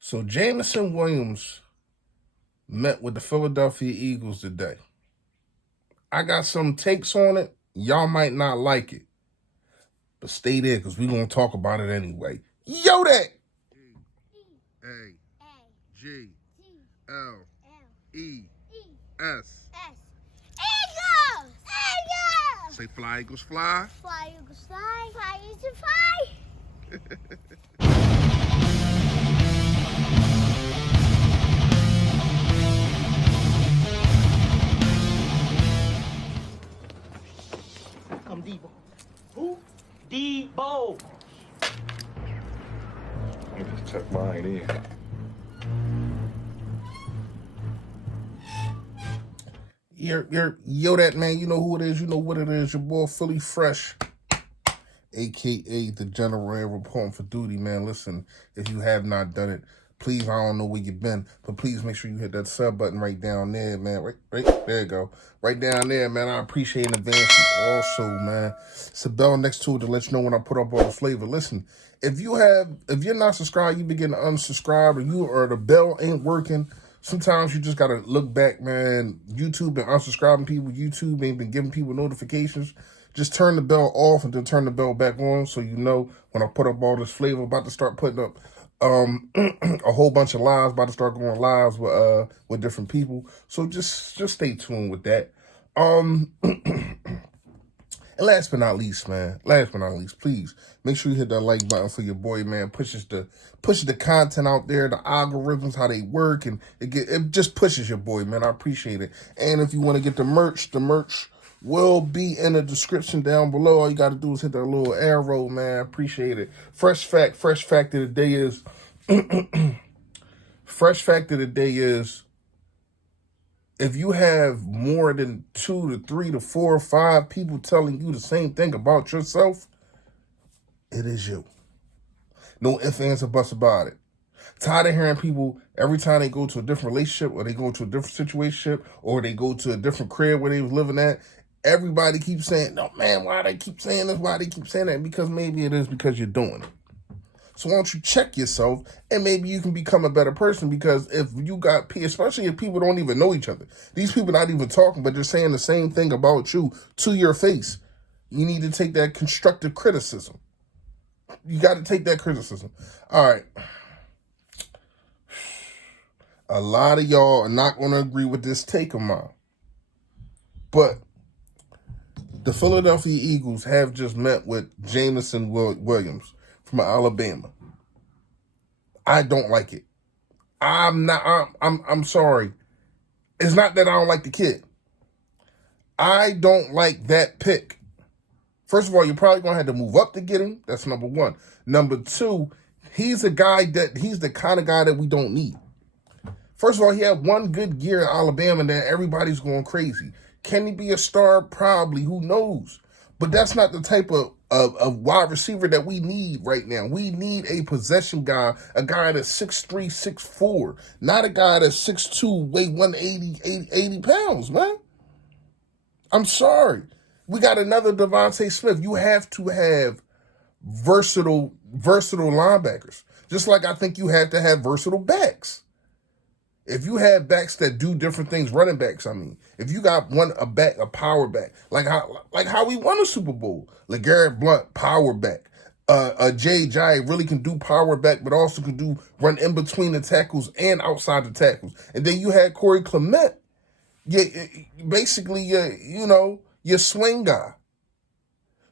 So Jameson Williams met with the Philadelphia Eagles today. I got some takes on it. Y'all might not like it, but stay there because we're going to talk about it anyway. Yo, that! E-A-G-L-E-S. Eagles! Eagles! Say fly, Eagles, fly. Fly, Eagles, fly. Fly, Eagles, fly. Come Debo. Who? Debo. I just tuck mine in. Yo, that man, you know who it is, you know what it is, your boy Philly Fresh, a.k.a. the General reporting for duty, man. Listen, if you have not done it, please, I don't know where you've been, but please make sure you hit that sub button right down there, man. Right, there you go. Right down there, man. I appreciate it in advance. Also, man, it's a bell next to it to let you know when I put up all the flavor. Listen, if you're not subscribed, you begin to unsubscribe, or the bell ain't working. Sometimes you just got to look back, man. YouTube been unsubscribing people. YouTube ain't been giving people notifications. Just turn the bell off and then turn the bell back on so you know when I put up all this flavor. About to start putting up a whole bunch of lives. About to start going lives with different people. So just stay tuned with that. And last but not least, please make sure you hit that like button for your boy, man. Pushes the content out there, the algorithms, how they work, and it just pushes your boy, man. I appreciate it. And if you want to get the merch will be in the description down below. All you got to do is hit that little arrow, man. I appreciate it. Fresh fact of the day is if you have more than 2 to 3 to 4 or 5 people telling you the same thing about yourself, it is you. No ifs, ands, or buts about it. Tired of hearing people every time they go to a different relationship or they go to a different situationship or they go to a different crib where they was living at, everybody keeps saying, no, man, why they keep saying this? Why they keep saying that? Because maybe it is because you're doing it. So why don't you check yourself and maybe you can become a better person, because if you got, especially if people don't even know each other, these people not even talking, but they're saying the same thing about you to your face. You need to take that constructive criticism. You got to take that criticism. All right. A lot of y'all are not going to agree with this take of mine, but the Philadelphia Eagles have just met with Jameson Williams from Alabama. I don't like it. I'm sorry. It's not that I don't like the kid. I don't like that pick. First of all, you're probably going to have to move up to get him. That's number one. Number two, he's the kind of guy that we don't need. First of all, he had one good year at Alabama and then everybody's going crazy. Can he be a star? Probably. Who knows? But that's not the type of wide receiver that we need right now. We need a possession guy, a guy that's 6'3", 6'4", not a guy that's 6'2", weigh 180, 80 pounds, man. I'm sorry. We got another Devontae Smith. You have to have versatile linebackers. Just like I think you have to have versatile backs. If you have backs that do different things, running backs, I mean, if you got a power back, like how we won a Super Bowl, LeGarrette Blount, power back, Jay really can do power back, but also can run in between the tackles and outside the tackles. And then you had Corey Clement, basically, your swing guy.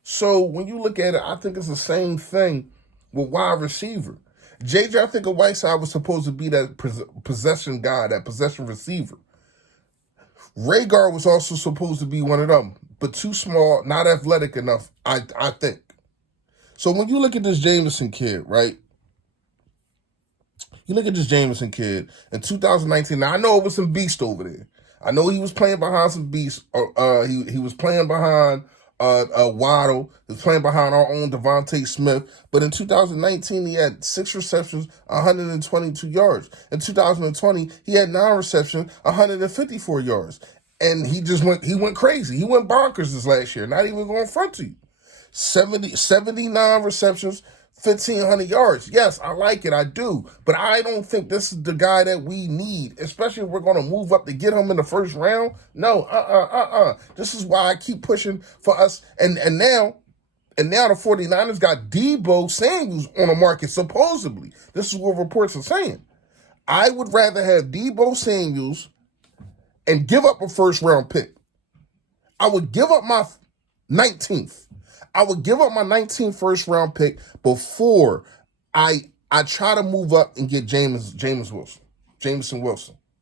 So when you look at it, I think it's the same thing with wide receiver. J.J., I think a Whiteside was supposed to be that possession guy, that possession receiver. Rhaegar was also supposed to be one of them, but too small, not athletic enough, I think. So when you look at this Jameson kid, right? You look at this Jameson kid in 2019. Now, I know it was some beast over there. I know he was playing behind some beasts. He was playing behind Waddle. He was playing behind our own Devontae Smith. But in 2019, he had 6 receptions, 122 yards. In 2020, he had 9 receptions, 154 yards. And he went crazy. He went bonkers this last year. Not even going front to you. 79 receptions, 1,500 yards. Yes, I like it. I do. But I don't think this is the guy that we need, especially if we're going to move up to get him in the first round. No, This is why I keep pushing for us. And now the 49ers got Debo Samuel on the market, supposedly. This is what reports are saying. I would rather have Debo Samuel and give up a first-round pick. I would give up my 19th. I would give up my 19th first-round pick before I try to move up and get Jameson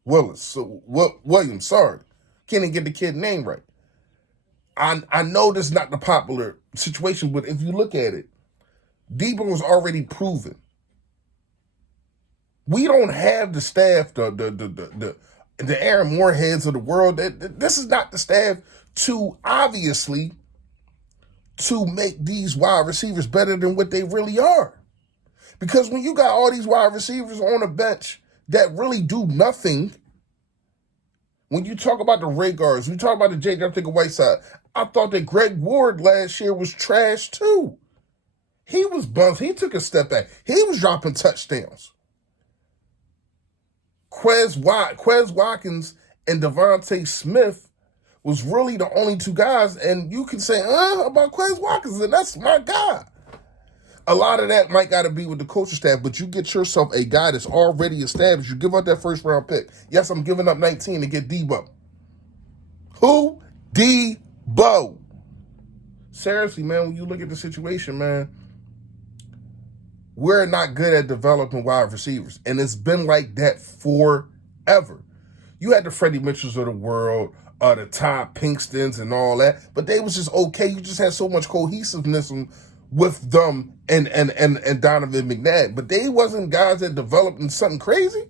Williams. Sorry, can't even get the kid name right. I know this is not the popular situation, but if you look at it, Debo was already proven. We don't have the staff, the Aaron Moorheads of the world. This is not the staff to make these wide receivers better than what they really are. Because when you got all these wide receivers on the bench that really do nothing, when you talk about the Ray guards, when you talk about the J.J. Whiteside, I thought that Greg Ward last year was trash too. He was bumped. He took a step back. He was dropping touchdowns. Quez Watkins and Devontae Smith was really the only two guys, and you can say, about Quez Watkins, and that's my guy. A lot of that might got to be with the coaching staff, but you get yourself a guy that's already established. You give up that first-round pick. Yes, I'm giving up 19 to get Debo. Who? Debo. Seriously, man, when you look at the situation, man, we're not good at developing wide receivers, and it's been like that forever. You had the Freddie Mitchells of the world, the Todd Pinkstons and all that, but they was just okay. You just had so much cohesiveness with them and Donovan McNabb, but they wasn't guys that developed in something crazy.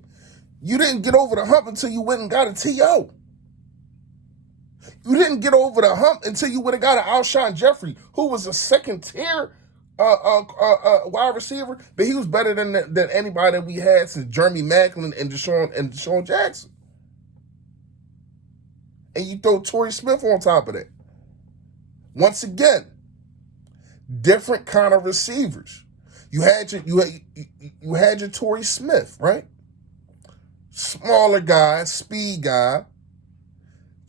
You didn't get over the hump until you went and got a T.O. You didn't get over the hump until you would have got an Alshon Jeffrey, who was a second-tier wide receiver, but he was better than anybody that we had since Jeremy Maclin and Deshaun Jackson. And you throw Torrey Smith on top of that. Once again, different kind of receivers. You had your Torrey Smith, right? Smaller guy, speed guy.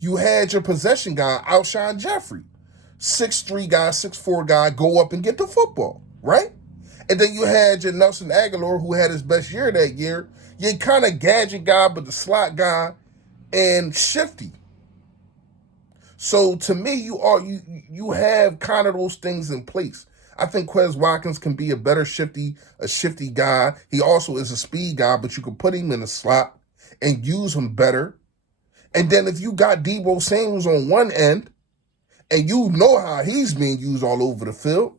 You had your possession guy, Alshon Jeffrey. 6'3" guy, 6'4" guy, go up and get the football, right? And then you had your Nelson Aguilar, who had his best year that year. Your kind of gadget guy, but the slot guy, and shifty. So to me, you have kind of those things in place. I think Quez Watkins can be a better shifty guy. He also is a speed guy, but you can put him in the slot and use him better. And then if you got Debo Samuel on one end, and you know how he's being used all over the field,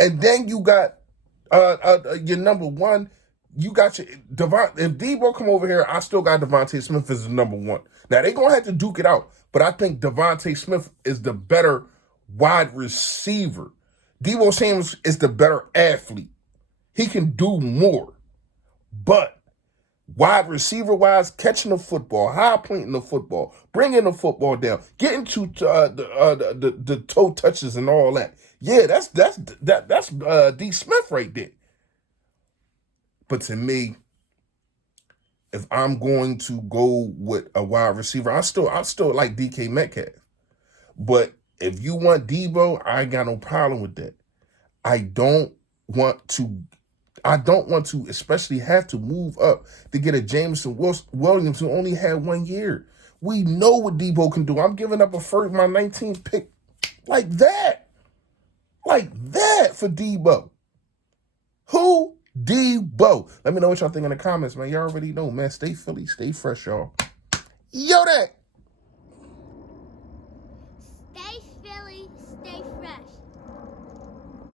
and then you got your number one, you got your if Debo come over here, I still got Devontae Smith as the number one. Now they're gonna have to duke it out, but I think Devontae Smith is the better wide receiver. Debo Samuel is the better athlete. He can do more. But wide receiver-wise, catching the football, high pointing the football, bringing the football down, getting to the toe touches and all that. Yeah, that's D. Smith right there. But to me, if I'm going to go with a wide receiver, I still like DK Metcalf. But if you want Debo, I ain't got no problem with that. I don't want to especially have to move up to get a Jameson Williams who only had 1 year. We know what Debo can do. I'm giving up my 19th pick like that for Debo. Who? Debo. Let me know what y'all think in the comments, man. Y'all already know, man. Stay Philly, stay fresh, y'all. Yo, that. Stay Philly, stay